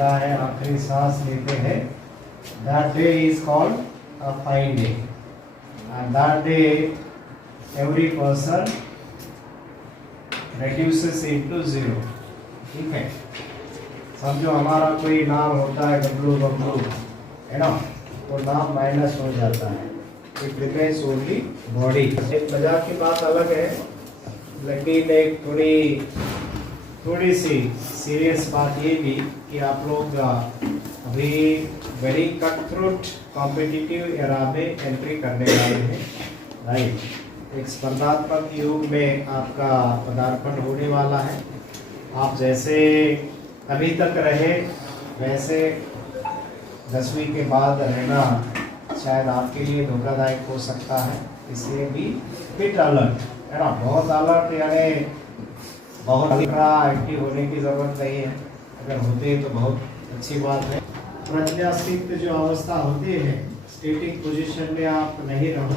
होता है, आखिरी सांस लेते हैं, that day is called a fine day, and that day every person reduces into zero. ठीक है, समझो हमारा कोई नाम होता है डब्लू बब्लू, है ना, तो नाम माइनस हो जाता है, इट रिमेन्स ओनली बॉडी। एक मजाक की बात अलग है, लेकिन एक थोड़ी सी सीरियस बात ये भी कि आप लोग अभी very cut throat competitive era में एंट्री करने वाले हैं, राइट। एक स्पर्धात्मक युग में आपका पदार्पण होने वाला है। आप जैसे अभी तक रहे वैसे 10वीं के बाद रहना शायद आपके लिए धोखादायक हो सकता है, इसलिए भी फिट अलर्ट, है ना, बहुत अलर्ट, यानी बहुत एक्टिव होने की ज़रूरत नहीं है। अगर होते हैं तो बहुत अच्छी बात है। प्रज्ञास्थित जो अवस्था होती है, स्टेटिक पोजीशन में आप नहीं रहो।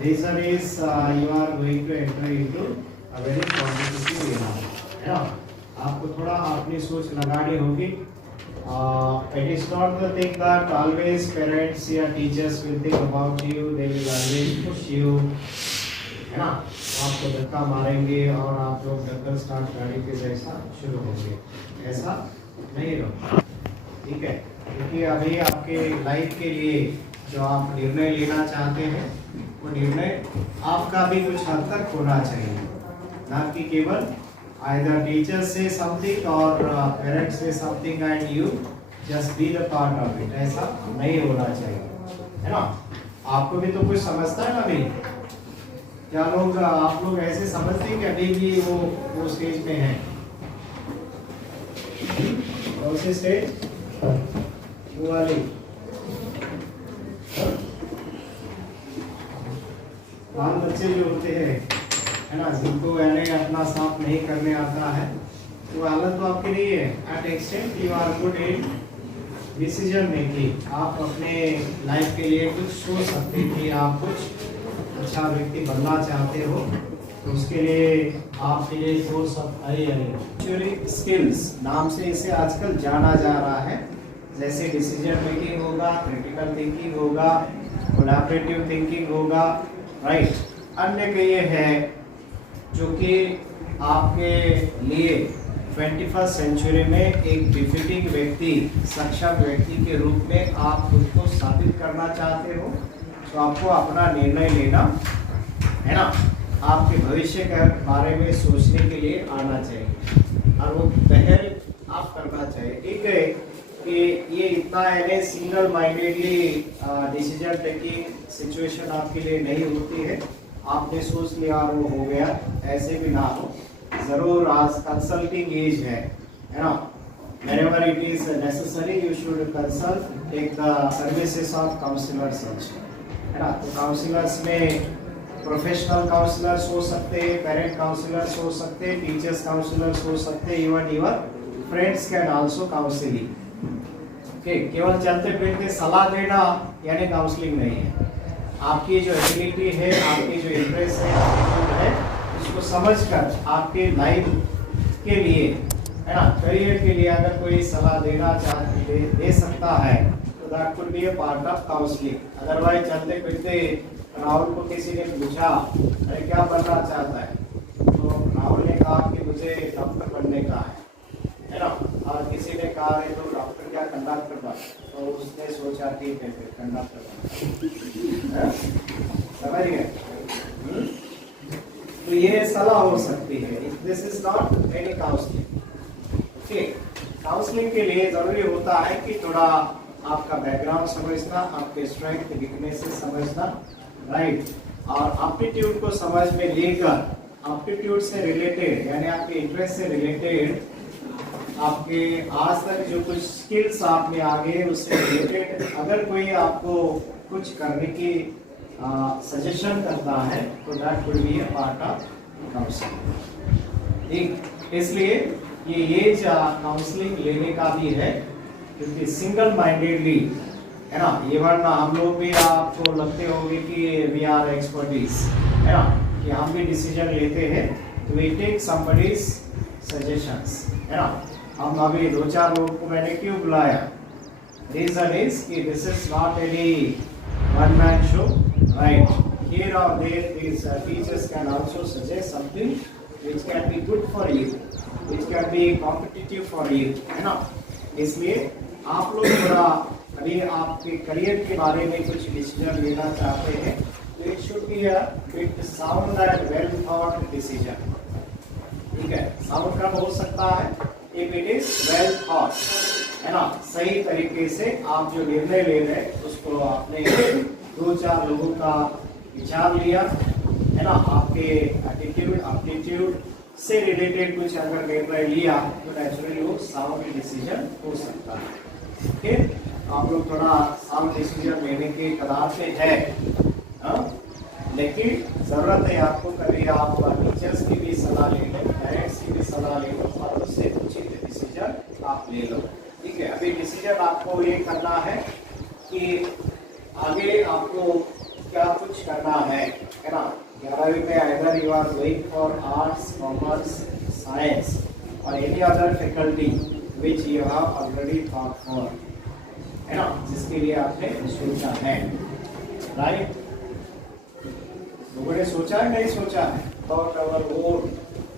Reason is you are going to enter into a very competitive era, है ना। आपको थोड़ा अपनी सोच लगानी होगी। It is not the thing that always parents या teachers will think about you, they will always push you, है ना, आपको धक्का मारेंगे और आप लोग ढक्कन स्टार्ट गाड़ी के जैसा शुरू होंगे, ऐसा नहीं रहो, ठीक है। क्योंकि अभी आपके लाइफ के लिए जो आप निर्णय लेना चाहते हैं, वो निर्णय आपका भी कुछ हद तक होना चाहिए, ना कि केवल either teacher say something or parents say something and you just be the part of it, ऐसा नहीं होना चाहिए, है ना। आपको भी तो कुछ समझता है ना अभी, क्या लोग आप लोग ऐसे समझते हैं कि अभी भी वो स्टेज में है, कौन सी स्टेज, वो वाली, बाल बच्चे जो होते हैं, है ना, जिनको यानी अपना साफ नहीं करने आता है, तो हालत तो आपके लिए है। At extent you are good in decision making, आप अपने लाइफ के लिए कुछ सोच सकते हैं कि आप कुछ अच्छा व्यक्ति बनना चाहते हो, तो उसके लिए आपके लिए सोच सकते स्किल्स नाम से इसे आजकल जाना जा रहा है। जैसे डिसीजन मेकिंग होगा, क्रिटिकल थिंकिंग होगा, कोलैबोरेटिव थिंकिंग होगा, राइट। अन्य कई है जो कि आपके लिए 21st सेंचुरी में एक डिफिटिंग व्यक्ति, सक्षम व्यक्ति के रूप में आप खुद को साबित करना चाहते हो, तो आपको अपना निर्णय लेना, है ना, आपके भविष्य के बारे में सोचने के लिए आना चाहिए और वो पहल आप करना चाहिए, ठीक है। कि ये इतना है single mindedly decision taking situation आपके लिए नहीं होती है। आपने सोच लिया और वो हो गया, ऐसे भी ना हो, जरूर आज कंसल्टिंग एज है ना। whenever it is necessary you should consult, take the services of counselors also, है ना। तो काउंसलर्स में प्रोफेशनल काउंसलर्स हो सकते हैं, पेरेंट काउंसलर्स हो सकते हैं, टीचर्स काउंसलर्स हो सकते हैं, even your friends can also counselling. Okay, केवल चलते फिरते सलाह देना यानी काउंसलिंग नहीं है। आपकी जो एबिलिटी है, आपकी जो इंटरेस्ट है, एटीट्यूड है, उसको समझकर आपके लाइफ के लिए, है ना, करियर के लिए अगर कोई सलाह देना दे सकता है, तो that could be a part of counselling. Otherwise चलते फिरते राहुल को किसी ने पूछा अरे क्या बनना चाहता है, तो राहुल ने कहा कि मुझे डॉक्टर बनने का है ना, और किसी ने कहा है तो डॉक्टर क्या कंडक्टर बन, तो उसने सोचा ठीक है फिर कंडक्टर समझ गए। तो ये सलाह हो सकती है, this is not any counselling. ठीक, काउंसलिंग के लिए जरूरी होता है कि थोड़ा आपका बैकग्राउंड समझना, आपके स्ट्रेंथ वीकनेसेस समझना, राइट, और एप्टीट्यूड को समझ में लेकर एप्टीट्यूड से रिलेटेड यानी आपके इंटरेस्ट से रिलेटेड आपके आज तक जो कुछ स्किल्स आपने आगे उससे रिलेटेड अगर कोई आपको कुछ करने की सजेशन करता है, तो that will be a part of counselling. ठीक, इसलिए ये एज काउंसलिंग लेने का भी है, क्योंकि सिंगल माइंडेडली, है ना, ये वरना हम लोग भी आपको लगते होंगे कि वी आर एक्सपर्टीज, है ना, कि हम भी डिसीजन लेते हैं, तो वी टेक समबडीज सजेशंस, है ना। हम अभी 2-4 लोगों को मैंने क्यों बुलाया? रीजन इज कि this is not any one man show, right? Here or there, these teachers can also suggest something which can be good for you, which can be competitive for you, है ना? इसलिए आप लोग थोड़ा अभी आपके career के बारे में कुछ डिसीजन लेना चाहते हैं, तो it should be a bit sound and well thought decision. ठीक है, साउंड कब हो सकता है? If it is well thought, है ना? सही तरीके से आप जो निर्णय ले रहे हैं उसको आपने 2-4 लोगों का विचार लिया, है ना? आपके एटीट्यूड एप्टीट्यूड से रिलेटेड कुछ अगर निर्णय लिया तो नेचुरली वो साउंड डिसीजन हो सकता है। ओके, आप लोग थोड़ा साउंड डिसीजन लेने के कगार पे है, लेकिन जरूरत है आपको कभी आप टीचर्स की भी सलाह ले लो, पेरेंट्स की भी सलाह ले लो और उससे उचित डिसीजन आप ले लो। ठीक है, अभी डिसीजन आपको ये करना है कि आगे आपको क्या कुछ करना है ना? 11वीं में अगर you are going for arts, commerce, science और any other faculty which you have already thought for, है ना? जिसके लिए आपने सोचा है, राइट? लोगों ने सोचा है, नहीं सोचा है? Thought our own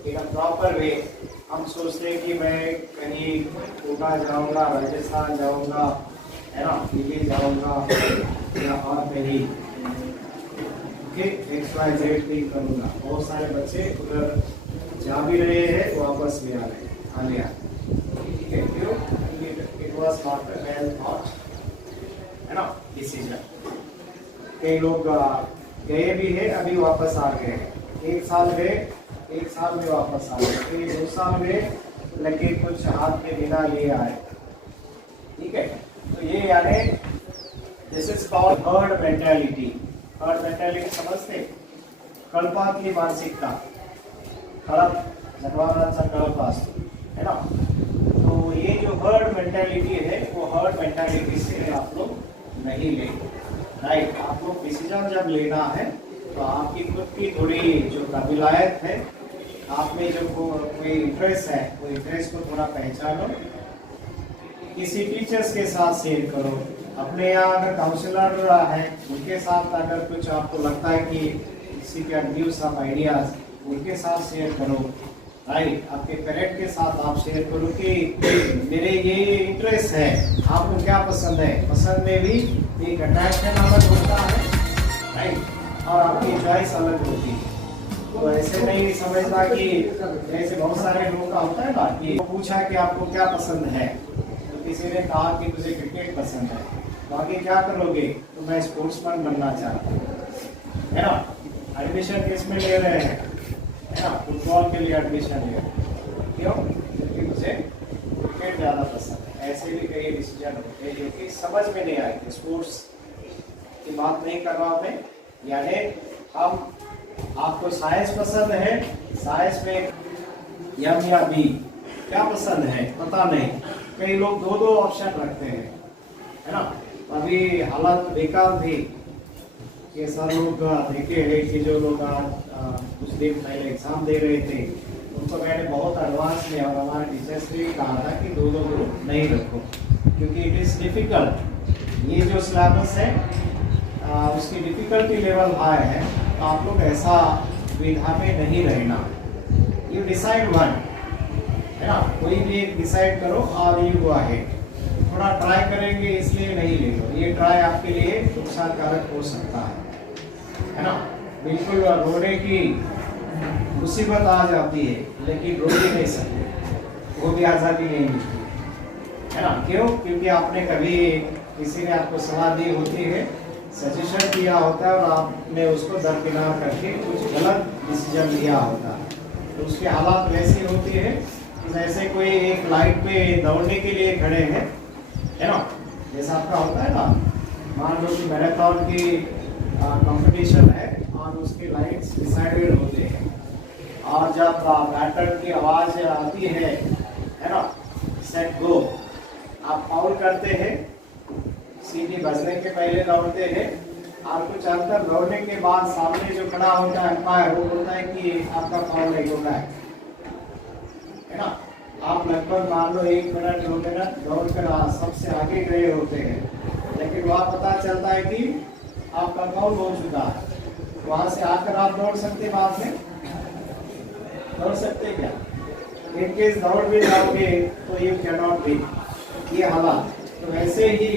in a proper way. हम सोचते हैं कि मैं कहीं कोटा जाऊंगा, राजस्थान जाऊंगा, है ना, दिल्ली जाऊंगा या और कहीं XYZ भी करूंगा। बहुत सारे बच्चे उधर जा भी रहे हैं, वापस भी आ रहे हैं। ठीक है, क्यों? It was not a well thought, है ना, डिसीजन। कई लोग गए भी है, अभी वापस आ गए। 1 साल गए, 1 साल में वापस आ गए। कई 2 साल गए, लेकिन कुछ हाथ के बिना ले आए। ठीक है, तो ये यानी this is called herd mentality. Herd mentality समझते? कल्पातली मानसिकता, कल्प जन्मांचा कल्प असतो, है ना? तो ये जो हर्ड मेंटालिटी है वो हर्ड मेंटालिटी से आप लोग नहीं ले, राइट? आप लोग डिसीजन जब लेना है तो आपकी खुद की थोड़ी जो काबिलियत है, आप में जो कोई इंटरेस्ट है, वो इंटरेस्ट को थोड़ा पहचानो, किसी टीचर्स के साथ शेयर करो। अपने यहाँ अगर काउंसलर है उनके साथ अगर कुछ आपको लगता है कि किसी के गिव सम आइडियाज, उनके साथ शेयर करो, राइट? आपके पेरेंट के साथ आप शेयर करो कि मेरे ये इंटरेस्ट है, आपको क्या पसंद है। पसंद में भी एक अटैचमेंट अलग होता है, राइट? और आपकी चॉइस अलग होती है। तो ऐसे नहीं समझना कि जैसे बहुत सारे लोगों का होता है ना कि पूछा कि आपको क्या पसंद है, तो किसी ने कहा कि मुझे क्रिकेट पसंद है, तो आगे क्या करोगे? तो मैं स्पोर्ट्समैन बनना चाहता हूँ, है ना? एडमिशन किस में ले रहे हैं, है ना? फुटबॉल के लिए एडमिशन ले रहे हैं। क्यों? क्योंकि मुझे क्रिकेट ज़्यादा पसंद है। ऐसे भी कई डिसीजन होते हैं जो कि समझ में नहीं आए थे। स्पोर्ट्स की बात नहीं कर रहा मैं, यानी हम आपको साइंस पसंद है, साइंस में एम या बी क्या पसंद है पता नहीं। कई लोग 2-2 ऑप्शन रखते हैं, है ना? अभी हालात बेकार थी कि सर लोग देखे हैं कि जो लोग कुछ दिन पहले एग्जाम दे रहे थे उनको मैंने बहुत एडवांस में और हमारे टीचर्स ने भी कहा था कि 2-2 ग्रुप नहीं रखो, क्योंकि इट इज़ डिफिकल्ट। ये जो सिलेबस है उसकी डिफिकल्टी लेवल हाई है, तो आप लोग ऐसा विधा में नहीं रहना। यू डिसाइड वन, है ना? कोई भी एक डिसाइड करो और यू गो अहेड। थोड़ा ट्राई करेंगे इसलिए नहीं ले लो, ये ट्राई आपके लिए नुकसानकारक हो सकता है ना? बिल्कुल रोने की मुसीबत आ जाती है लेकिन रो भी नहीं सकते, वो भी आज़ादी नहीं मिलती, है ना? क्यों? क्योंकि आपने कभी किसी ने आपको सलाह दी होती है, सजेशन दिया होता है और आपने उसको दरकिनार करके कुछ गलत डिसीजन लिया होता है, तो उसकी हालात वैसी होती है जैसे कोई एक लाइट पे दौड़ने के लिए खड़े हैं, है ना? जैसा आपका होता है ना, मान लो कि मैराथन की कंपटीशन है और उसके लाइट्स डिसाइडेड होते हैं, और जब बैटर की आवाज़ आती है ना, सेट गो, आप फाउल करते हैं, सीटी बजने के पहले दौड़ते हैं, और कुछ अंतर दौड़ने के बाद सामने जो खड़ा होता है अंपायर, वो बोलता है कि आपका फाउल नहीं होगा है ना? आप आप लगभग मान लो 1 मिनट 2 मिनट दौड़ कर सबसे आगे गए होते हैं, लेकिन वहाँ पता चलता है कि आपका कौन हो चुका है। वहाँ से आकर आप दौड़ सकते, बाद में दौड़ सकते क्या? इन केस दौड़ भी जाओगे तो यू कैन नॉट बी, ये हालात। तो वैसे ही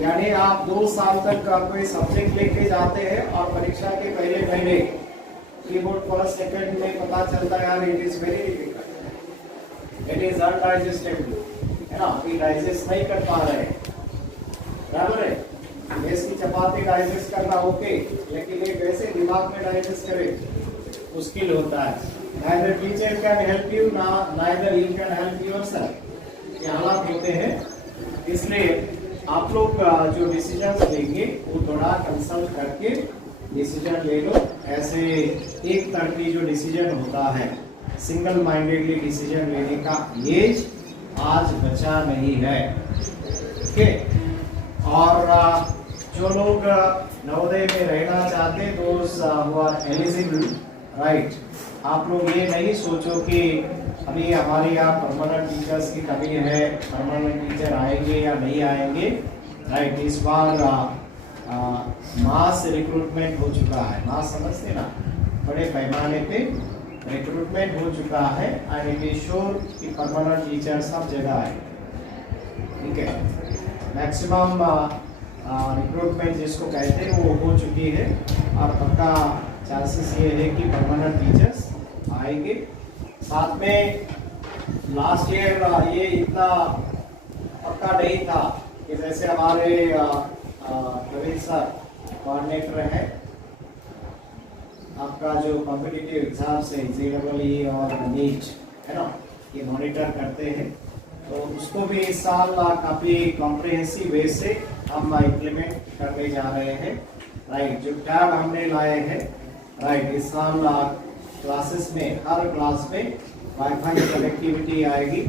यानी आप 2 साल तक कोई सब्जेक्ट लेके जाते हैं और परीक्षा के पहले महीने कीबोर्ड फर्स्ट सेकंड में पता चलता है यार it is very difficult, it is undigestable, है ना, ये डाइजेस्ट नहीं कर पा रहे हैं, बराबर है। बेस की चपाती डाइजेस्ट करना ओके, लेकिन ये कैसे दिमाग में डाइजेस्ट करे, मुश्किल होता है। neither teacher can help you, neither you can help yourself, ये हालात होते हैं। इसलिए आप लोग जो डिसीजन लेंगे वो थोड़ा कंसल्ट करके डिसीजन ले लो। ऐसे एक तरफी जो डिसीजन होता है, सिंगल माइंडेडली डिसीजन लेने का एज आज बचा नहीं है, ओके। और जो लोग नवोदय में रहना चाहते, those who are eligible, right, आप लोग ये नहीं सोचो कि अभी हमारे यहाँ परमानेंट टीचर्स की कमी है, परमानेंट टीचर आएंगे या नहीं आएंगे, राइट। इस बार मास रिक्रूटमेंट हो चुका है, मास समझते ना, बड़े पैमाने पे रिक्रूटमेंट हो चुका है, एंड इट इज श्योर कि परमानेंट टीचर सब जगह है, ठीक है। मैक्सिमम रिक्रूटमेंट जिसको कहते हैं वो हो चुकी है, और पक्का चांसेस ये है कि परमानेंट टीचर्स आएंगे। साथ में लास्ट ईयर ये इतना पक्का नहीं था कि जैसे हमारे प्रवीण सर कोऑर्डिनेटर है, आपका जो कॉम्पिटिटिव एग्जाम से JEE और नीट है ना, ये मॉनिटर करते हैं, तो उसको भी इस साल काफ़ी कॉम्प्रिहेंसिव वे से हम इम्प्लीमेंट करने जा रहे हैं, राइट। जो टैब हमने लाए हैं, राइट, इस साल क्लासेस में हर क्लास में वाईफाई कनेक्टिविटी आएगी,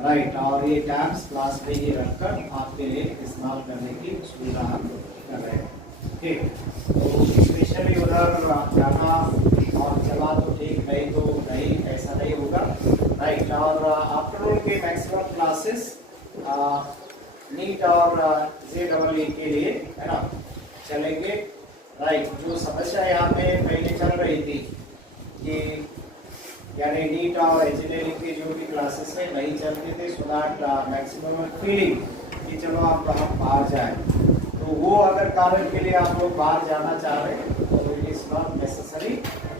राइट, और ये टैब्स क्लास में ही रखकर आपके लिए इस्तेमाल करने की सुविधा हम कर रहे हैं, ठीक। तो स्पेशली उधर जाना और चला तो ठीक, नहीं तो नहीं, ऐसा नहीं होगा, राइट। और आफ्टरनून के मैक्सिमम क्लासेस नीट और JEE के लिए, है ना, चलेंगे, राइट। जो समस्या यहाँ पे पहले चल रही थी कि यानी नीट और इंजीनियरिंग की जो भी क्लासेस है नहीं चलते थे, सो दैट मैक्सिमम फीलिंग कि चलो आप हम बाहर जाए, तो वो अगर कारण के लिए आप लोग बाहर जाना चाह रहे हैं तो इट इज नॉट नेसेसरी।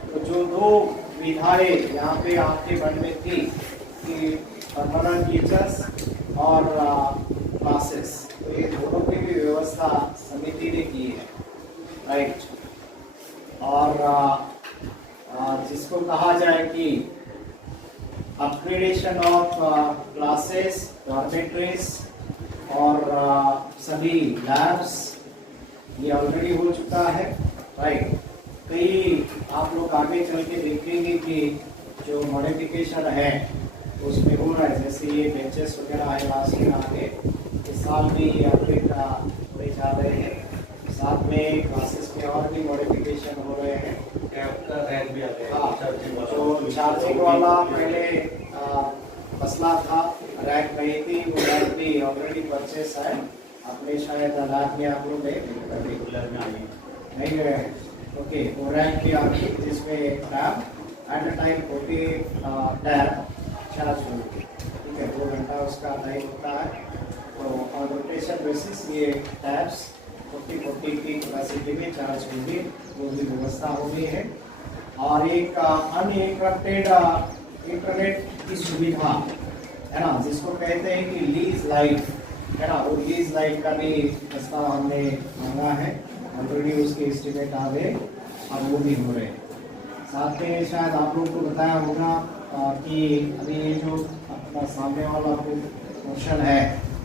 तो जो 2 विधाएं यहाँ पे आपके मन में थी कि परमानेंट टीचर्स और क्लासेस, तो ये दोनों की भी व्यवस्था समिति ने की है, राइट। और जिसको कहा जाए कि अपग्रेडेशन ऑफ क्लासेस, डॉर्मेटरीज और सभी लैब्स, ये ऑलरेडी हो चुका है, राइट। कई आप लोग आगे चल के देखेंगे कि जो मॉडिफिकेशन है उसमें हो रहा है, जैसे ये बेंचेस वगैरह है लास्ट ईयर आगे, इस साल भी अपडेट होने जा रहे हैं, साथ में क्लासेस में और भी मॉडिफिकेशन हो रहे हैं। रैक भी आ गया, जो चार्जिंग वाला पहले मसला था, रैक नहीं थी, वो रैक भी ऑलरेडी परचेस है, अपने शायद लैब में आप लोग नहीं गए, ओके। वो रैक भी आ गई जिसमें tab at a time 40 tab charge होगी, ठीक है, 2 घंटा उसका टाइम होता है। तो ऑन रोटेशन बेसिस ये टैब्स 40 की कैपेसिटी में चार्ज होगी, वो भी व्यवस्था हो गई है। और एक अनइंटरप्टेड इंटरनेट की सुविधा, है ना, जिसको कहते हैं कि लीज लाइफ, है ना, वो लीज लाइफ का भी प्रस्ताव हमने मांगा है, ऑलरेडी उसके एस्टिमेट आ गए और वो भी हो रहे हैं। साथ में शायद आप लोगों को बताया होगा कि अभी ये जो अपना सामने वाला पोर्शन है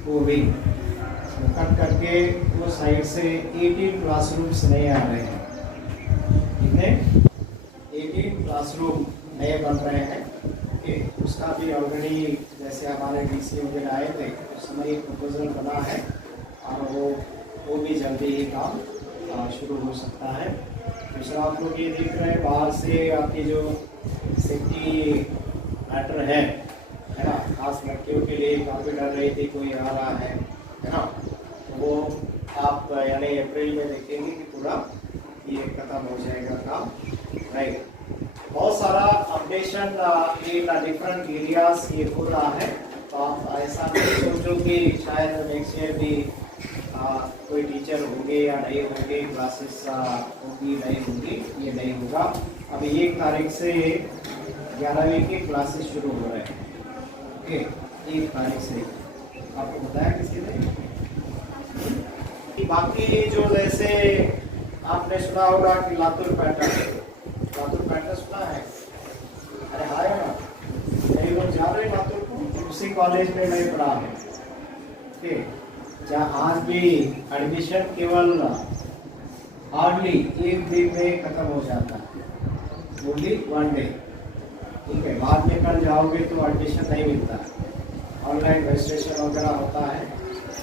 वो भी कट करके वो साइड से 18 क्लासरूम्स नए आ रहे हैं, ठीक है, 18 क्लासरूम नए बन रहे हैं, उसका भी ऑलरेडी जैसे हमारे DC वगैरह आए थे उस समय एक प्रपोजल बना है, और वो भी जल्दी ही काम शुरू हो सकता है। दूसरा आप लोग ये देख रहे हैं बाहर से आपकी जो सेफ्टी मैटर है ना, खास लड़कियों के लिए काफ़ी डर रही थी कोई आ रहा है ना, तो वो आप यानी अप्रैल में देखेंगे कि पूरा ये खत्म हो जाएगा काम, राइट। बहुत सारा अपडेशन इन डिफरेंट एरियाज ये हो रहा है, तो आप ऐसा नहीं सोचो कि शायद नेक्स्ट ईयर भी कोई टीचर होंगे या नहीं होंगे, क्लासेस होगी नहीं होगी, ये नहीं होगा। अभी 1 तारीख से 11वीं की क्लासेस शुरू हो रहे हैं, ओके। 1 तारीख से आपको बताया किसी ने। बाकी जो जैसे आपने सुना होगा कि लातूर पैटर्न सुना है, अरे हाय ना, कई लोग जा रहे हैं लातूर को, उसी कॉलेज में मैं पढ़ा है, ओके। जहाँ आज भी एडमिशन केवल हार्डली 1 दिन में खत्म हो जाता है, ओनली 1 डे, ठीक है। बाद में कल जाओगे तो एडमिशन नहीं मिलता, ऑनलाइन रजिस्ट्रेशन वगैरह होता है।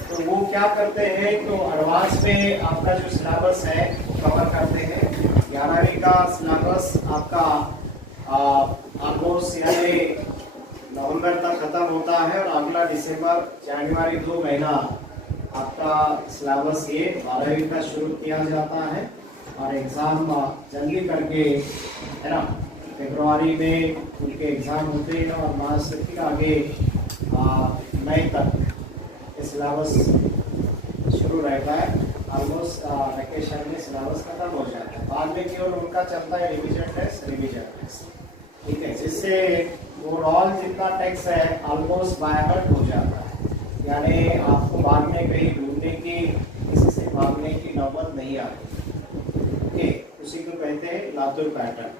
तो वो क्या करते हैं, तो एडवांस में आपका जो सिलेबस है वो कवर करते हैं। 11वीं का सिलेबस आपका ऑलमोस्ट यानी नवंबर तक खत्म होता है, और अगला दिसंबर जनवरी 2 महीना आपका सिलेबस ये 12वीं का शुरू किया जाता है, और एग्ज़ाम जल्दी करके, है ना, फरवरी में उनके एग्ज़ाम होते हैं, और मार्च से फिर आगे मई तक सिलेबस शुरू रहता है। ऑलमोस्ट वैकेशन में सिलेबस खत्म हो जाता है, बाद में केवल उनका चलता है रिवीजन टेस्ट, ठीक है, जिससे ओवरऑल जितना टेक्स्ट है ऑलमोस्ट बाय हार्ट हो जाता है, यानी आपको बाद में कहीं ढूंढने की, किसी से मांगने की नौबत नहीं आती, ओके। उसी को कहते हैं लातूर पैटर्न,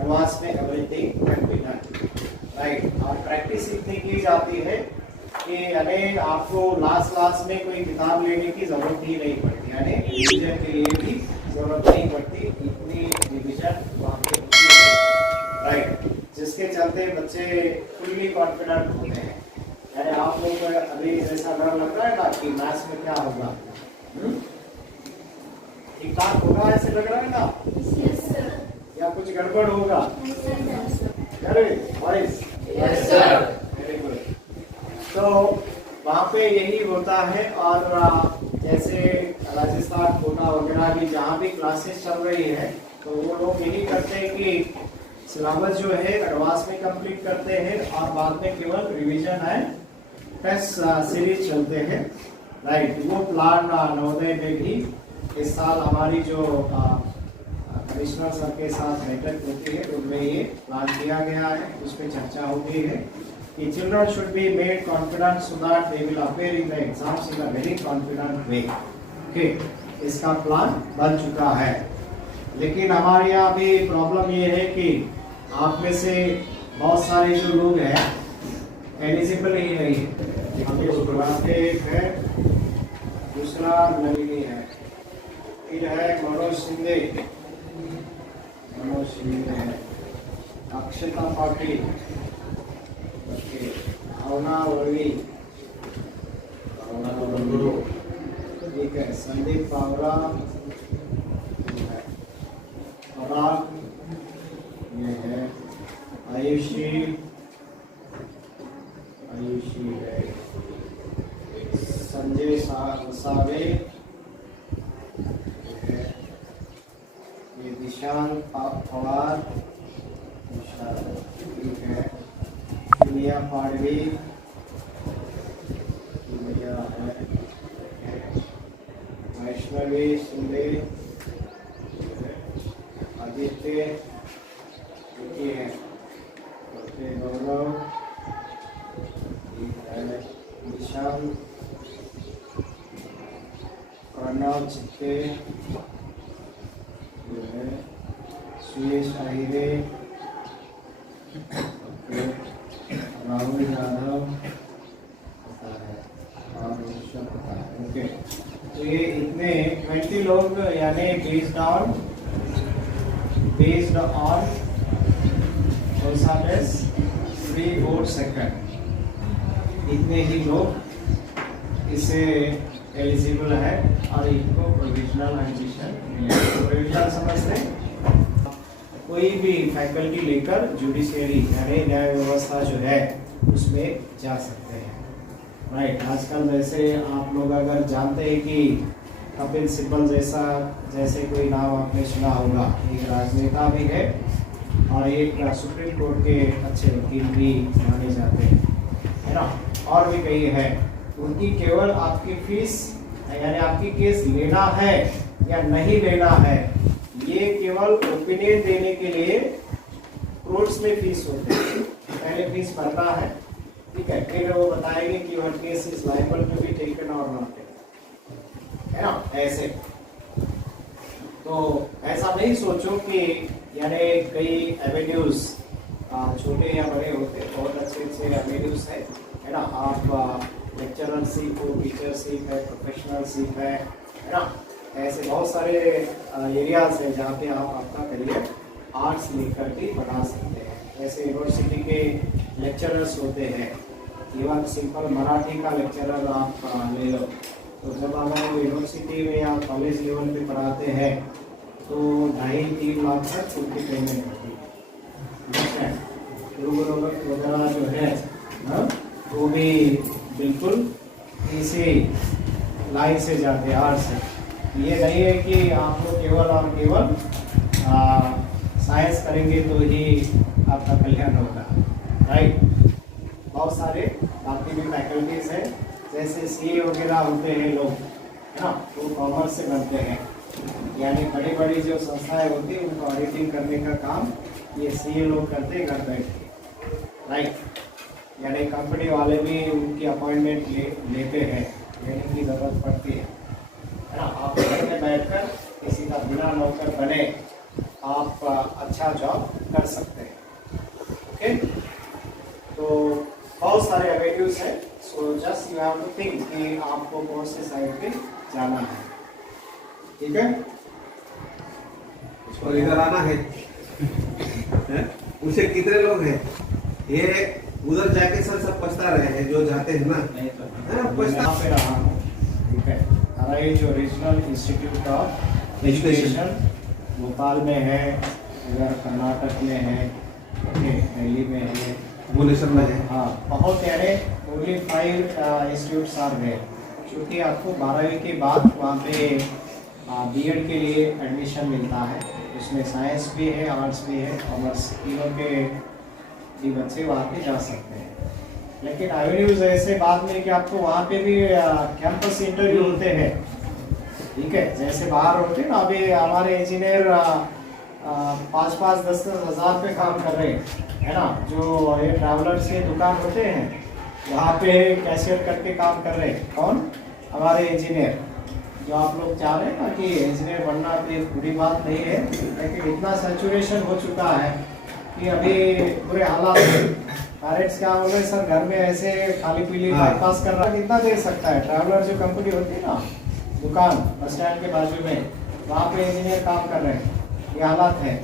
एडवांस में everything can be done, right. और प्रैक्टिस इतनी की जाती है कि यानी आपको लास्ट में कोई किताब लेने की जरूरत ही नहीं पड़ती, यानी रिवीजन के लिए भी जरूरत नहीं पड़ती, इतनी रिवीजन वहाँ पे होती है, राइट। जिसके चलते बच्चे फुल्ली कॉन्फिडेंट होते हैं। यानी आप लोग को अभी जैसा डर लग रहा है ना कि मैथ्स में क्या होगा, ठीक ठाक होगा, ऐसे लग रहा है ना, या कुछ गड़बड़ होगा? Very good. तो वहाँ पे यही होता है, और जैसे राजस्थान, कोटा वगैरह भी जहाँ भी क्लासेस चल रही है, तो वो लोग यही करते हैं कि सिलेबस जो है एडवांस में कंप्लीट करते हैं, और बाद में केवल रिवीजन है, टेस्ट सीरीज चलते हैं, राइट। वो प्लान नवोदय में भी इस साल हमारी जो कमिश्नर सर के साथ बैठक होती है, उनमें ये प्लान किया गया है, उस पर चर्चा हो गई है कि children should be made confident so that they will appear in the exams in a very confident way, okay. इसका प्लान बन चुका है, लेकिन हमारे यहाँ भी प्रॉब्लम ये है कि आप में से बहुत सारे जो लोग हैं एलिजिबल ही नहीं है। एक है, दूसरा नवीनी है, फिर है मनोज शिंदे है, अक्षता पाटिल, भावना वर्गी, ठीक है, संदीप पावरा, पराग, ये है आयुषी है, संजय सावे, ये विशाल पवार, ठीक है, दुनिया पाड़वी, वैष्णवी शिंदे, आदित्य, गौरव, निशांत, प्रणव चित्ते, सुयेश आहिरे, राहुल यादव, और ओके। तो ये इतने 20 लोग, यानी based on free board second, इतने ही लोग इसे एलिजिबल है, और इनको प्रोविजनल एडमिशन मिलेगा। प्रोविजनल समझते हैं, कोई भी फैकल्टी लेकर जुडिशियरी यानी न्याय व्यवस्था जो है उसमें जा सकते हैं। राइट, आजकल जैसे आप लोग अगर जानते हैं कि कपिल सिब्बल जैसे कोई नाम आपने सुना होगा, एक राजनेता भी है और एक सुप्रीम कोर्ट के अच्छे वकील भी माने जाते हैं, है ना, और भी कई है। उनकी केवल आपकी फीस यानी आपकी केस लेना है या नहीं लेना है, ये केवल ओपिनियन देने के लिए कोर्ट्स में फीस होती है। पहले फीस भरना है, ठीक है, फिर वो बताएंगे कि one case is liable to be taken और नॉट, है ना। ऐसे तो ऐसा नहीं सोचो कि यानी कई एवेन्यूज छोटे या बड़े होते, बहुत अच्छे एवेन्यूज है ना। आप लेक्चररशिप हो, टीचरशिप है, प्रोफेशनलशिप है ना। ऐसे बहुत सारे एरियाज हैं जहाँ पे आप अपना करियर आर्ट्स लेकर के बना सकते हैं। ऐसे यूनिवर्सिटी के लेक्चरर्स होते हैं, इवन सिंपल मराठी का लेक्चरर आप ले लो, तो जब अगर वो यूनिवर्सिटी में या कॉलेज लेवल पे पढ़ाते हैं तो 2.5-3 लाख तक उनकी पेमेंट होती है। गुरु वगैरह जो है ना, वो भी बिल्कुल इसी लाइन से जाते हैं, आर्ट्स से। ये नहीं है कि आप लोग केवल और केवल साइंस करेंगे तो ही आपका कल्याण होगा, राइट। बहुत सारे बाकी भी फैकल्टीज हैं, जैसे सीए वगैरह होते हैं लोग, है ना, वो कॉमर्स से बनते हैं। यानी बड़ी बड़ी जो संस्थाएं होती हैं उनको ऑडिटिंग करने का काम ये सीए लोग करते हैं घर बैठ के, राइट। यानी कंपनी वाले भी उनकी अपॉइंटमेंट लेते हैं, लेने की ज़रूरत पड़ती है ना। आप घर में बैठकर किसी का बिना नौकर बने आप अच्छा जॉब कर सकते हैं, ओके। तो बहुत सारे एवेन्यूज हैं, so just you have to think कि आपको कौन से साइड पे जाना है, ठीक है। और इधर आना है उसे कितने लोग हैं, ये उधर जाके सब पछता रहे हैं जो जाते हैं ना, यहाँ पे रहा हूँ, ठीक है। हमारा ये जो regional institute of education Bhopal में है, इधर कर्नाटक में है, दिल्ली में है, भुवनेश्वर में है। हाँ, बहुत यानी ओनली 5 इंस्टीट्यूट्स आर है, क्योंकि आपको 12वीं के बाद वहाँ पे बीएड के लिए एडमिशन मिलता है। उसमें साइंस भी है, आर्ट्स भी है, कॉमर्स, तीनों के भी बच्चे वहाँ पे जा सकते हैं। लेकिन एवेन्यूज ऐसे बाद में कि आपको वहाँ पे भी कैंपस इंटरव्यू होते हैं, ठीक है। जैसे बाहर होते हैं ना, अभी हमारे इंजीनियर 5-5, 10-10 हज़ार पे काम कर रहे हैं, है ना। जो ये ट्रैवलर्स के दुकान होते हैं वहाँ पे कैशियर करके काम कर रहे हैं, कौन, हमारे इंजीनियर। जो आप लोग चाह रहे हैं ना कि इंजीनियर बनना कोई बुरी बात नहीं है, लेकिन इतना सैचुरेशन हो चुका है कि अभी बुरे हालात हैं। पेरेंट्स क्या बोल रहे हैं, सर घर में ऐसे खाली पीली टाइम पास कर रहा है, कितना दे सकता है। ट्रैवलर जो कंपनी होती है ना, दुकान बस स्टैंड के बाजू में, वहाँ पे इंजीनियर काम कर रहे हैं, ये हालात है।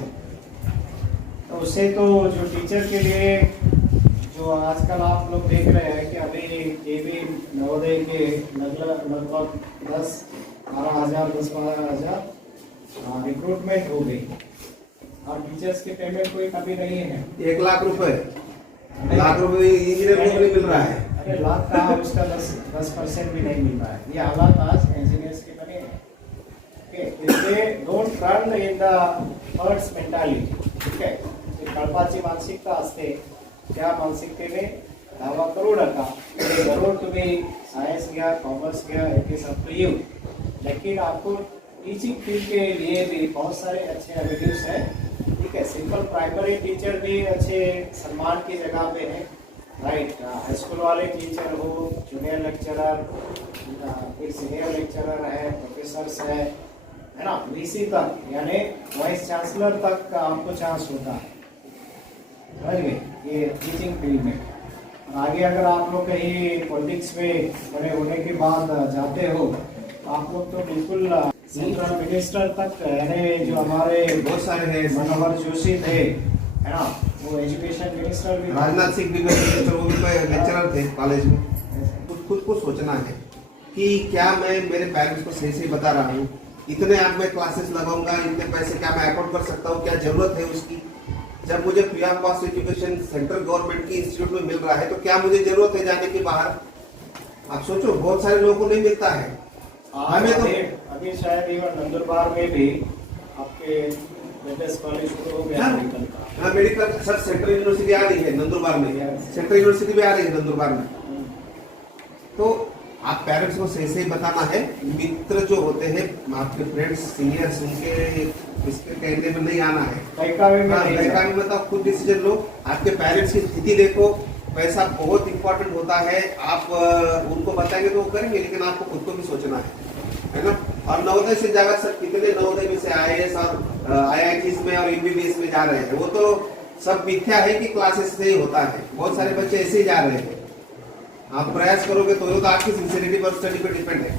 तो उससे तो जो टीचर के लिए जो आजकल आप लोग देख रहे हैं कि अभी ये भी नवोदय के लगभग 10-12 हज़ार 10-12 हज़ार रिक्रूटमेंट हो गई, और टीचर्स के पेमेंट कोई कभी नहीं है। 1 लाख रुपए इंजीनियर को नहीं मिल रहा है। अरे लाख का उसका 10% भी नहीं मिल रहा है। ये हालात आज इंजीनियर्स के बने हैं, इसलिए don't run in the herds mentality, ठीक है। कळपाची मानसिकता असते, त्या मानसिकतेने दावा करू नका। जरूर तुम्ही सायन्स घ्या, कॉमर्स घ्या, it is up to you, लेकिन आपको टीचिंग फील्ड के लिए भी बहुत सारे अच्छे एवेन्यूज हैं, ठीक है। सिंपल प्राइमरी टीचर भी अच्छे सम्मान की जगह पे है, राइट। हाई स्कूल वाले टीचर हो, जूनियर लेक्चरर, फिर सीनियर लेक्चरर है, प्रोफेसर्स है ना, वीसी तक यानी वाइस चांसलर तक आपको चांस होता है, समझ गए, ये टीचिंग फील्ड में। आगे अगर आप लोग कहीं पॉलिटिक्स में बड़े होने के बाद जाते हो तो आप लोग तो बिल्कुल सेंट्रल मिनिस्टर तक, यानी जो हमारे बहुत सारे हैं, मनोहर जोशी थे, है ना, वो एजुकेशन मिनिस्टर भी, राजनाथ सिंह भी वो भी लेक्चरर थे कॉलेज में। खुद को सोचना है कि क्या मैं मेरे पेरेंट्स को सही बता रहा हूँ, इतने आप मैं क्लासेस लगाऊंगा, इतने पैसे क्या मैं अफोर्ड कर सकता हूँ, क्या जरूरत है उसकी, जब मुझे free of cost education central government की इंस्टीट्यूट में मिल रहा है तो क्या मुझे जरूरत है जाने की बाहर? आप सोचो, बहुत सारे लोगों को नहीं मिलता है। हमें तो अभी शायद इवन नंदुरबार में भी आपके लेटेस्ट कॉलेज शुरू हो गया मेडिकल का। हाँ, मेडिकल सर सेंट्रल यूनिवर्सिटी आ रही है नंदुरबार में, सेंट्रल यूनिवर्सिटी भी आ रही है नंदुरबार में। तो आप पेरेंट्स को सही सही बताना है। मित्र जो होते हैं आपके फ्रेंड्स सीनियर्स, उनके इसके कहने में नहीं आना है। में मतलब खुद डिसीजन लो। आपके पेरेंट्स की स्थिति देखो, पैसा बहुत इंपॉर्टेंट होता है। आप उनको बताएंगे तो वो करेंगे, लेकिन आपको खुद को भी सोचना है ना। और नवोदय से जाकर सब कितने नवोदय में से IAS और IITs में और MBBS में जा रहे हैं, वो तो सब मिथ्या है कि क्लासेस से ही होता है। बहुत सारे बच्चे ऐसे ही जा रहे हैं। आप प्रयास करोगे तो ये तो आपकी सिंसियरिटी पर स्टडी पे डिपेंड है।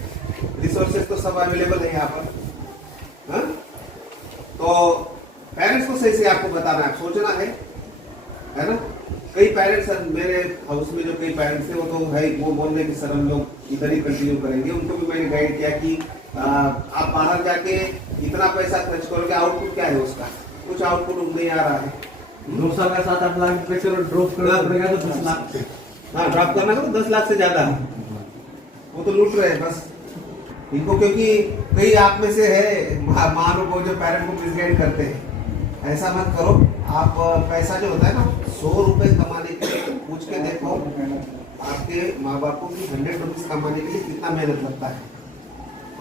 रिसोर्सेज तो सब अवेलेबल है यहाँ पर। हाँ? तो पेरेंट्स को सही से आपको बताना है, सोचना है ना। कई पेरेंट्स मेरे हाउस में जो कई पेरेंट्स थे वो तो है, वो बोल रहे कि सर हम लोग इधर ही कंटिन्यू करेंगे। उनको भी मैंने गाइड किया कि आप बाहर जाके इतना पैसा खर्च करोगे, आउटपुट क्या है उसका? कुछ आउटपुट नहीं आ रहा है। 2 साल का 7-8 लाख रुपए ड्रॉप करना पड़ेगा तो 10 लाख। हाँ, ड्रॉप करना तो 10 लाख से ज्यादा, वो तो लूट रहे हैं बस इनको। क्योंकि कई आप में से है महानुभाव जो पेरेंट को मिसगाइड करते हैं। ऐसा मत करो। आप पैसा जो होता है ना, 100 रुपए कमाने के लिए पूछ के देखो आपके माँ बाप को कि 100 रुपीज कमाने के लिए कितना मेहनत लगता है।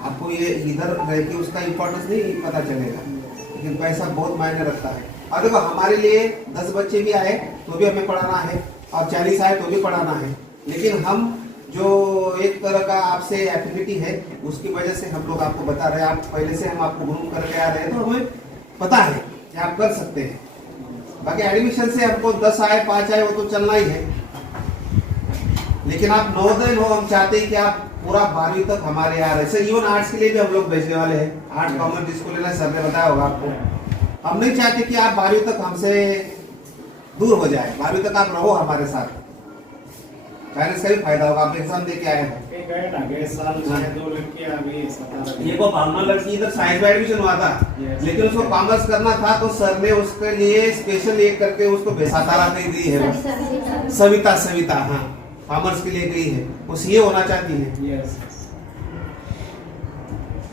आपको ये इधर रह के उसका इम्पोर्टेंस नहीं पता चलेगा, लेकिन पैसा बहुत मायने रखता है। और देखो, हमारे लिए 10 बच्चे भी आए तो भी हमें पढ़ाना है, और 40 आए तो भी पढ़ाना है। लेकिन हम जो एक तरह का आपसे एफिनिटी है, उसकी वजह से हम लोग आपको बता रहे हैं। आप पहले से हम आपको ग्रूम करके आ रहे हैं, तो हमें पता है कि आप कर सकते हैं। बाकी एडमिशन से हमको 10 आए 5 आए वो तो चलना ही है, लेकिन आप नवोदय हो, हम चाहते हैं कि आप पूरा 12वीं तक हमारे यहाँ रहे। सर इवन आर्ट्स के लिए भी हम लोग भेजने वाले हैं। आर्ट्स कॉमर्स जिसको लेना, सर ने बताया होगा आपको। हम नहीं चाहते कि आप 12वीं तक हमसे दूर हो जाए। 12वीं तक आप रहो हमारे साथ, पेरेंट्स का भी फायदा होगा। आप एग्जाम दे के आए हैं, ये को ब्राह्मण लड़की इधर साइंस में एडमिशन हुआ था, लेकिन उसको कॉमर्स करना था तो सर ने उसके लिए स्पेशल एक करके उसको बेसातारा दे दी है। सविता, हाँ, कॉमर्स के लिए गई है, वो सीए होना चाहती है।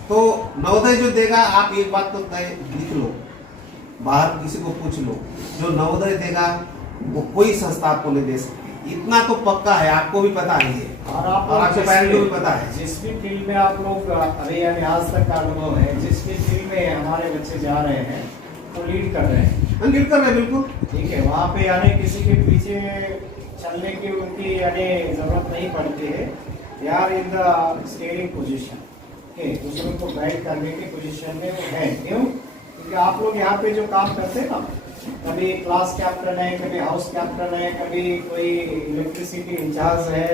तो नवोदय जो देगा, आप एक बात तो तय लिख लो, बाहर किसी को पूछ लो, जो नवोदय देगा वो कोई संस्था आपको नहीं दे सकती। इतना तो पक्का है, आपको भी पता है ये, और आपके पेरेंट्स को भी पता है। जिस भी फील्ड में आप लोग अभी यानी आज तक का अनुभव है, जिस भी फील्ड में हमारे बच्चे जा रहे हैं वो लीड कर रहे हैं। लीड कर रहे हैं, बिल्कुल ठीक है। वहाँ पे यानी किसी के पीछे चलने की उनकी यानी जरूरत नहीं पड़ती है। They are in the steering position, दूसरों को गाइड करने की पोजीशन में है। क्यों? क्योंकि आप लोग यहाँ पे जो काम करते हैं ना, कभी क्लास कैप्टन है, कभी हाउस कैप्टन है, कभी कोई इलेक्ट्रिसिटी इंचार्ज है,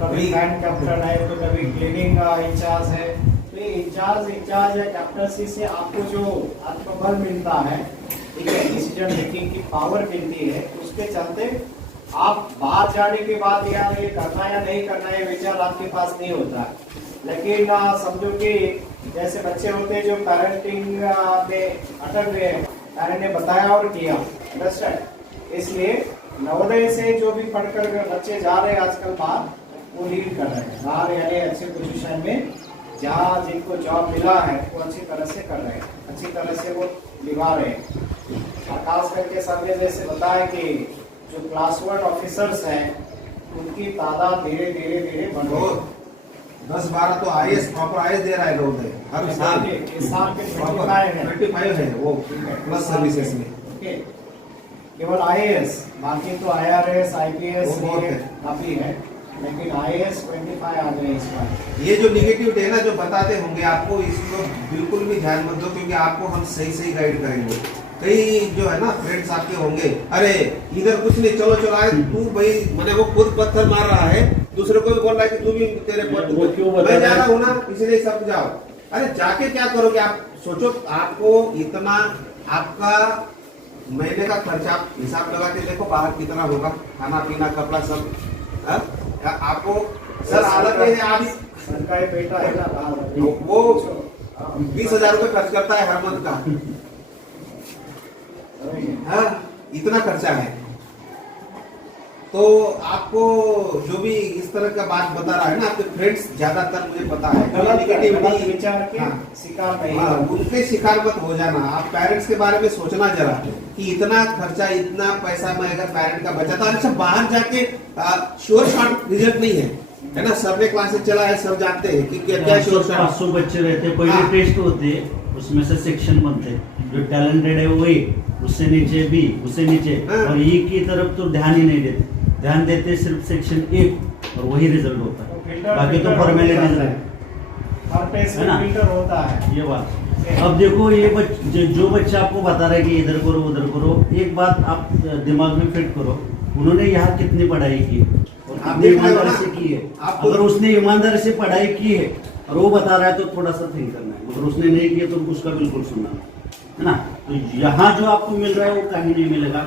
कभी बैंड कैप्टन है, तो कभी क्लीनिंग इंचार्ज है। तो ये इंचार्ज या कैप्टनसी से आपको जो आत्मबल मिलता है, ठीक है, डिसीजन मेकिंग की पावर मिलती है, उसके चलते आप बाहर जाने के बाद यार ये करना या नहीं करना है विचार आपके पास नहीं होता। लेकिन समझो कि जैसे बच्चे होते हैं जो पेरेंटिंग में अटक गए हैं, पेरेंट ने बताया और किया, अंडरस्टैंड। इसलिए नवोदय से जो भी पढ़कर बच्चे जा रहे हैं आजकल बाहर, वो लीड कर रहे हैं बाहर, यानी अच्छे पोजीशन में, जहाँ जिनको जॉब मिला है वो अच्छी तरह से कर रहे हैं, अच्छी तरह से वो निभा रहे हैं। और खास करके सर ने जैसे बताया कि जो क्लास 1 ऑफिसर्स हैं उनकी तादाद धीरे धीरे बढ़ रही है। 10-12 तो IAS प्रॉपर IAS दे रहा है नवोदय हर साल के 25 है वो प्लस सर्विसेज में, केवल IAS, बाकी तो IRS IPS काफी है, लेकिन IAS 25 आ गए इस बार। ये जो निगेटिव है ना जो बताते होंगे आपको, इसको बिल्कुल भी ध्यान मत दो, क्योंकि आपको हम सही गाइड करेंगे। कई जो है ना फ्रेंड्स आपके होंगे, अरे इधर कुछ नहीं, चलो आए तू भाई, मैंने वो खुद पत्थर मार रहा है, दूसरे को भी बोल रहा है कि तू भी तेरे मैं जा रहा हूँ ना, इसलिए सब जाओ। अरे जाके क्या करोगे आप? सोचो, आपको इतना आपका महीने का खर्चा आप हिसाब लगा के देखो बाहर कितना होगा, खाना पीना कपड़ा सब। आपको सर हालत है, आप सरकारी बेटा है ना, वो 20,000 रुपये खर्च करता है हर मंथ का। हाँ, इतना खर्चा है। तो आपको जो भी इस तरह का बात बता रहा है ना, आपके फ्रेंड्स ज्यादातर मुझे पता है गलत नेगेटिविटी विचार के हाँ। शिकार नहीं हाँ, हो। उनके शिकार मत हो जाना। आप पेरेंट्स के बारे में सोचना जरा कि इतना खर्चा, इतना पैसा मैं अगर पेरेंट का बचा था। अच्छा, बाहर जाके श्योर शॉर्ट रिजल्ट नहीं है ना। सर ने क्लासेस चला है, सब जानते हैं कि क्या श्योर शॉर्ट। 500 बच्चे रहते, पहले हाँ। टेस्ट होते, उसमें से सेक्शन बनते, जो टैलेंटेड है वही, उससे नीचे बी, उससे नीचे, हाँ। और ई की तरफ तो ध्यान ही नहीं देते। ध्यान देते सिर्फ सेक्शन 1 और वही रिजल्ट होता तो है, फिल्टर बाकी तो फिल्टर फॉर्मेलिटीज होता है। है। हर पेज है ना? में फिल्टर होता है। ये बात। अब देखो, ये जो बच्चा आपको बता रहा है कि इधर करो उधर करो, एक बात आप दिमाग में फिट करो, उन्होंने यहाँ कितनी पढ़ाई की और आप कितनी देख रहे हो ईमानदारी ना? से की है। आपको- अगर उसने ईमानदारी से पढ़ाई की है और वो बता रहा है तो थोड़ा सा थिंक करना है, अगर उसने नहीं किया तो उसका बिल्कुल सुनना है ना। तो यहाँ जो आपको मिल रहा है वो कहीं नहीं मिलेगा।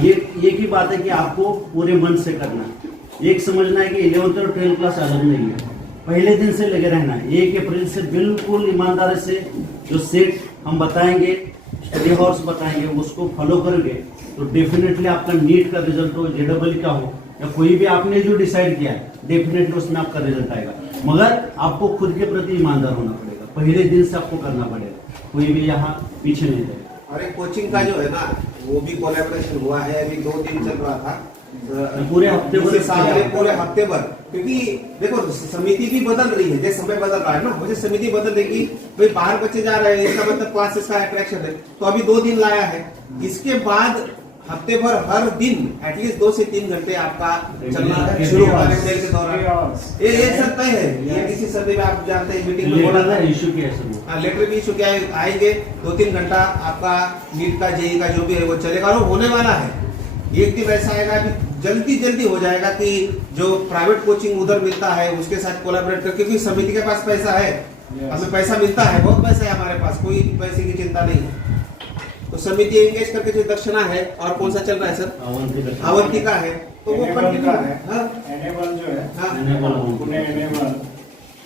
ये एक ही बात है कि आपको पूरे मन से करना है। एक समझना है कि 11th और 12th क्लास अलग नहीं है, पहले दिन से लगे रहना है। 1 अप्रैल से बिल्कुल ईमानदारी से जो सेट हम बताएंगे, स्टडी हॉर्स बताएंगे, उसको फॉलो करोगे तो डेफिनेटली आपका नीट का रिजल्ट हो, जेडबल का हो, या कोई भी आपने जो डिसाइड किया है, डेफिनेटली उसमें आपका रिजल्ट आएगा। मगर आपको खुद के प्रति ईमानदार होना पड़ेगा, पहले दिन से आपको करना पड़ेगा, कोई भी यहाँ पीछे नहीं जाएगा। और एक कोचिंग का जो है ना, वो भी कोलैबोरेशन हुआ है, अभी 2 दिन चल रहा था। पूरे हफ्ते भर इसी साल में पूरे हफ्ते भर, क्योंकि देखो समिति भी बदल रही है, जैसे समय बदल रहा है ना, मुझे समिति बदल देगी। भाई बाहर बच्चे जा रहे हैं, इसका मतलब क्लासेस का अट्रैक्शन है, तो अभी 2 दिन लाया है। इसके बाद हफ्ते भर हर दिन एटलीस्ट 2 से 3 घंटे आपका चलना शुरू होगा रेगुलर के दौरान। ये सब तय है, ये किसी सर्वे में आप जानते हैं, मीटिंग में बोला था। इशू क्या है सर? हाँ, लेटर भी इशू क्या है, आएंगे 2-3 घंटा आपका नीट का, जेई का जो भी है वो चलेगा, और होने वाला है। एक दिन ऐसा आएगा, अभी जल्दी हो जाएगा कि जो प्राइवेट कोचिंग उधर मिलता है उसके साथ कोलैबोरेट करके, क्योंकि समिति के पास पैसा है, हमें पैसा मिलता है, बहुत पैसा है हमारे पास, कोई पैसे की चिंता नहीं है। तो समिति एंगेज करके जो दक्षिणा है, और कौन सा चल रहा है सर? अवंतिका है, तो वो एनेबल कंटिन्यू का है। है। हाँ, एनेबल जो है, हाँ। पुणे एनेबल,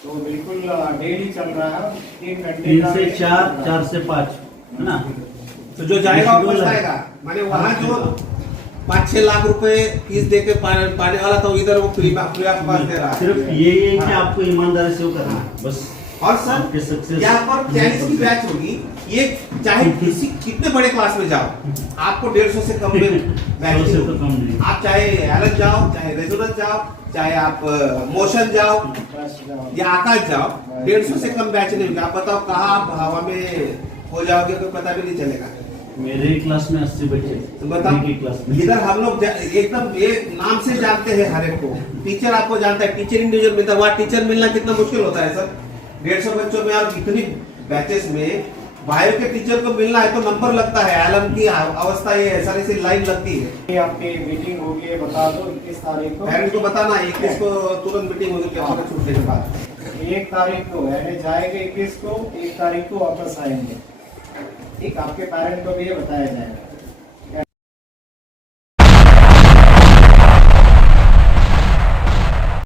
तो बिल्कुल डेली चल रहा है। 3 घंटे 3 का से एक- 4, 4 से 5, है ना? तो जो जाएगा वो शेड्यूल है। पछताएगा। माने वहाँ जो 5-6 लाख रुपए फीस देके पाने वाला था, इधर वो फ्री ऑफ पास दे रहा है। सिर्फ ये है कि हाँ। आपको ईमानदारी से वो करना है, बस। और आपके सर सक्सेस यहाँ पर 40 की बैच होगी, ये चाहे किसी कितने बड़े क्लास में जाओ, आपको 150 से कम में बैच 100 से नहीं तो कम होगी। नहीं। आप चाहे एलन जाओ, चाहे रेजोनेंस जाओ, चाहे आप मोशन जाओ बस जाओ। या आकाश जाओ, 150 से कम बैच नहीं होगी। आप बताओ कहाँ आप हवा में हो जाओगे, कोई पता भी नहीं चलेगा। मेरे ही क्लास में 80 बच्चे तो बताओ, एक ही क्लास में। इधर हम लोग एकदम एक नाम से जानते हैं हर एक को। टीचर आपको जानता है, टीचर इंडिविजुअल मिलता है, वहाँ टीचर मिलना कितना मुश्किल होता है सर। 150 बच्चों में और इतनी बैचेस में बायो के टीचर को मिलना है तो नंबर लगता है। आलम की अवस्था ये है, सारी सी लाइन लगती है। ये आपकी मीटिंग होगी, ये बता दो 21 तारीख को। पेरेंट्स को बताना 21 को तुरंत मीटिंग होगी क्लास में छूटने के बाद। 1 तारीख को यानी जाएंगे 21 को, 1 तारीख को वापस आएंगे। ठीक, आपके पेरेंट को भी ये बताया जाएगा।